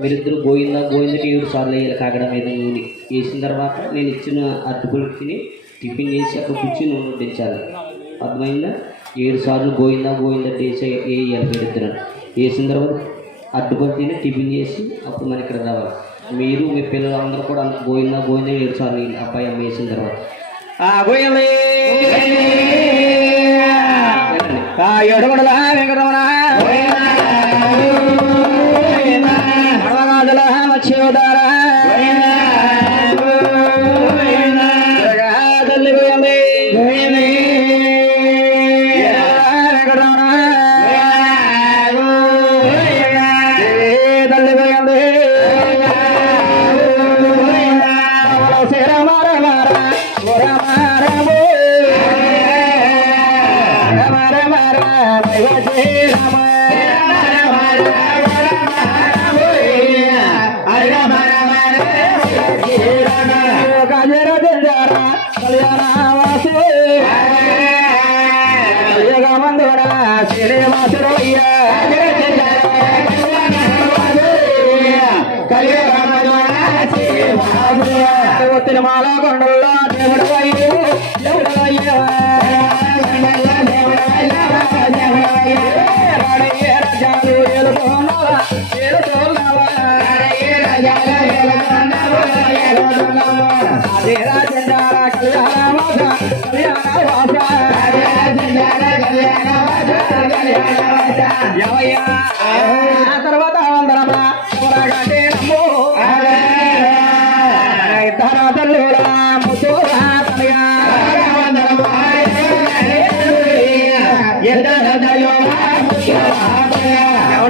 వీరిద్దరు గోయిందా గోయిందకి ఏడు సార్లు వేయాలి కాగడం మీద నూనె వేసిన తర్వాత నేను ఇచ్చిన అరటిపళ్ళు తిని టిఫిన్ చేసి అక్కడ కూర్చుని నూనె వడ్డించాలి అర్థమైందా? ఏడు సార్లు గోయిందా గోయిందా వేసే వేయాలి మీరిద్దరు వేసిన తర్వాత అరటిపళ్ళు తిని టిఫిన్ చేసి అప్పుడు మన ఇక్కడ రావాలి. మీరు మీ పిల్లలు అందరూ కూడా గోయిందా గోయిందా ఏడు సార్లు అబ్బాయి అమ్మ వేసిన తర్వాత. ఎడగడలా వెంకటరమణ కళ్యాణ కొండల్లో దేవుడు అయ్యో దేవుడు అయ్యో అదే కళ్యాణ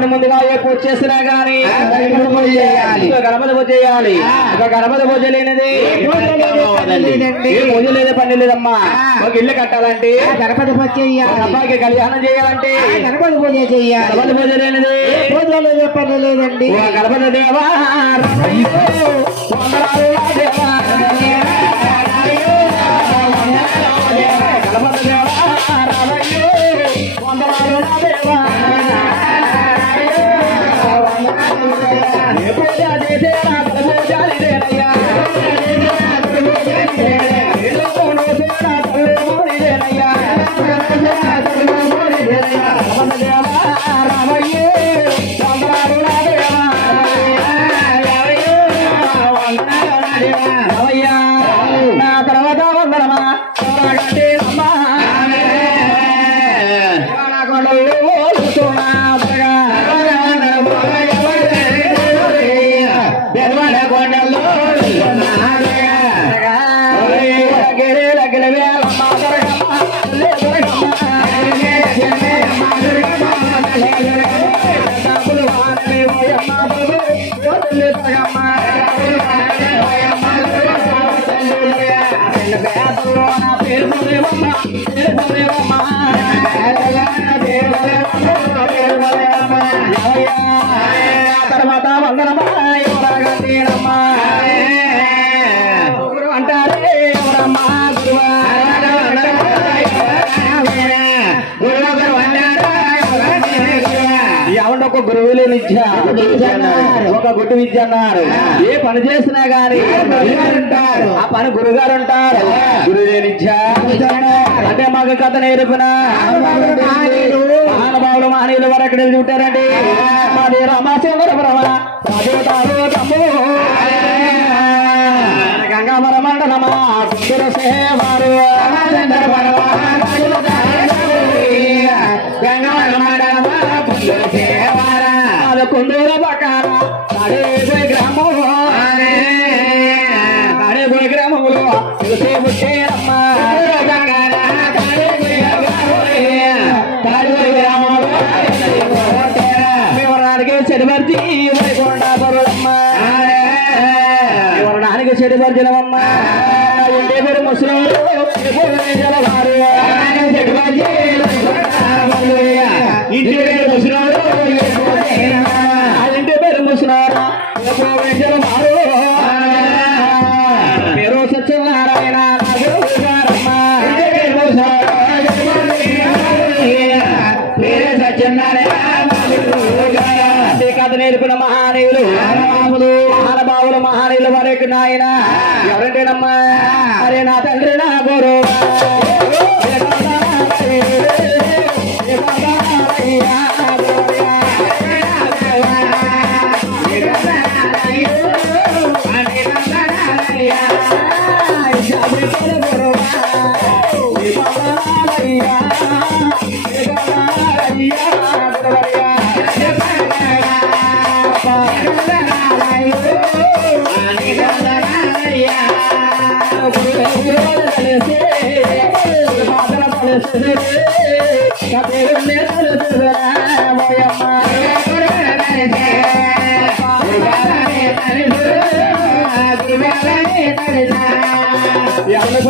ఎవరి ముందుగా ఏ పూజ చేసినా గానీ గణపతి పూజ చేయాలి. ఒక గణపతి పూజ లేనిది పూజ లేదు పని లేదమ్మా. ఒక ఇల్లు కట్టాలంటే గణపతి పూజ చెయ్యాలి ఒక అబ్బాయికి కళ్యాణం చేయాలంటే గణపతి పూజ చెయ్యాలి గణపతి పూజ లేనిది పూజలు చెప్పండి లేదండి. ఓ గణపతి దేవా. గణపతి దేవా వందనాలు నా తర్వాత వందనమా తోరగట్టి అమ్మా కొండలు ఒక గురువు లేని విద్య ఒక గుడ్డు విద్య అన్నారు. ఏ పని చేసినా గాని ఆ పని గురుగారు అంటారు గురువు లేని విద్య అంటే మాకు కథ నేర్పిన. మహానుభావులు మహనీయులు వారు ఎక్కడ చూటారండి మాది రామాచంద్ర బ్రహ్మ గంగామర మండలమా. కుందర సేవారు తాడేపోయి గ్రామంలో తెలిసే పుట్టేరమ్మ వివరానికి చెడుపరిచి వైకొండ పరులమ్మ ఉండే పేరు ముస్లిం జలవారు ఇంటి పేరు ముసినారు. ఇంటి పేరు ముస్లింలు జలవారు నేర్పిన మహానీయులు. మహానుభావులు మహానీయులు మరొక నాయన. ఎవరంటేనమ్మా అరే నా తండ్రి నా గురు.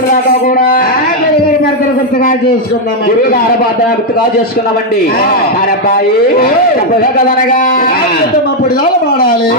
దాకా కూడా గుర్తుగా గుర్తుగా చేసుకున్నామండి అబ్బాయి చెప్పగా కదనగా పొడిదాలు పాడాలి